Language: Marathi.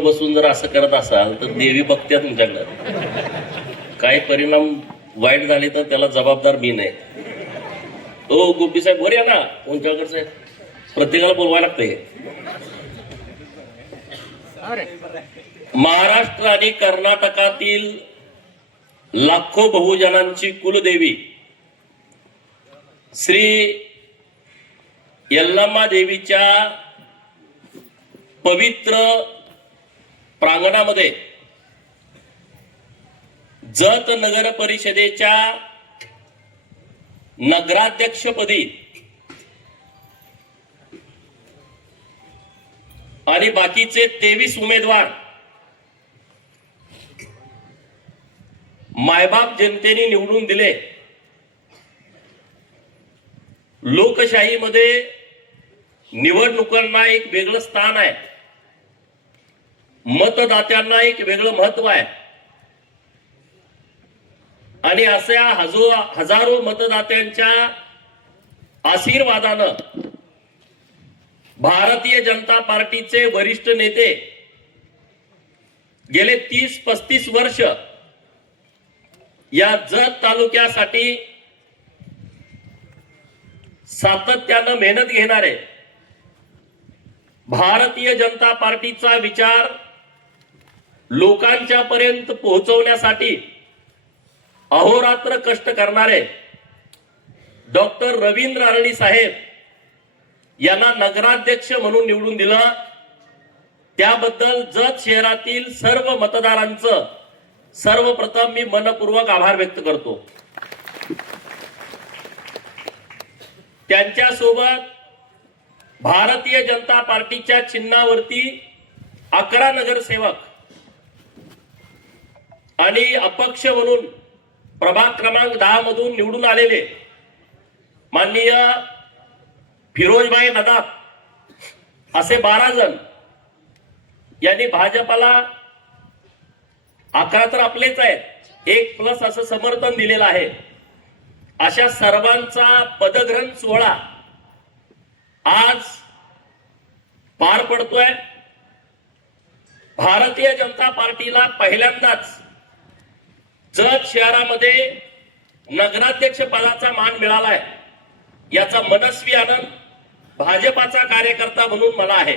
बसून जर असं करत असाल तर देवी बघत्या तुमच्याकडे. काही परिणाम वाईट झाले तर त्याला जबाबदार मी नाही. ओ गोपी साहेब वर या ना, तुमच्याकडचं प्रत्येकाला बोलवायला लागतंय. महाराष्ट्र आणि कर्नाटकातील लाखो बहुजनांची कुलदेवी श्री यल्लम्मा देवीच्या पवित्र प्रांगणामध्ये जत नगर परिषदेच्या नगराध्यक्षपदी आणि बाकीचे 23 उमेदवार मायबाप जनतेने निवडून दिले. लोकशाहीमध्ये निवडणुकांना एक वेगळं स्थान आहे, मतदात्यांना एक वेगळं महत्व आहे. आणि अशा हजारो मतदात्यांच्या आशीर्वादानं भारतीय जनता पार्टीचे वरिष्ठ नेते गेले 30-35 वर्ष या जत तालुक्यासाठी सातत्यानं मेहनत घेणारे, भारतीय जनता पार्टीचा विचार लोकांच्या पर्यंत पोहोचवण्यासाठी अहोरात्र कष्ट करणारे डॉक्टर रवींद्र अरळी साहेब यांना नगराध्यक्ष म्हणून निवडून दिलं. त्याबद्दल जत शहरातील सर्व मतदारांचं सर्वप्रथम मी मनपूर्वक आभार व्यक्त करतो. त्यांच्यासोबत भारतीय जनता पार्टीच्या चिन्हावरती 11 नगरसेवक आणि अपक्ष म्हणून प्रभाग क्रमांक 10 मधून निवडून आलेले माननीय फिरोजभाई नदाफ असे 12 जण यांनी भाजपाला 11 तर आपलेच आहेत, 1+ असं समर्थन दिलेलं आहे. अशा सर्वांचा पदग्रहण सोहळा आज पार पडतोय. भारतीय जनता पार्टीला पहिल्यांदाच जत शहरामध्ये नगराध्यक्ष पदाचा मान मिळालाय. याचा मनस्वी आनंद भाजपाचा कार्यकर्ता म्हणून मला आहे.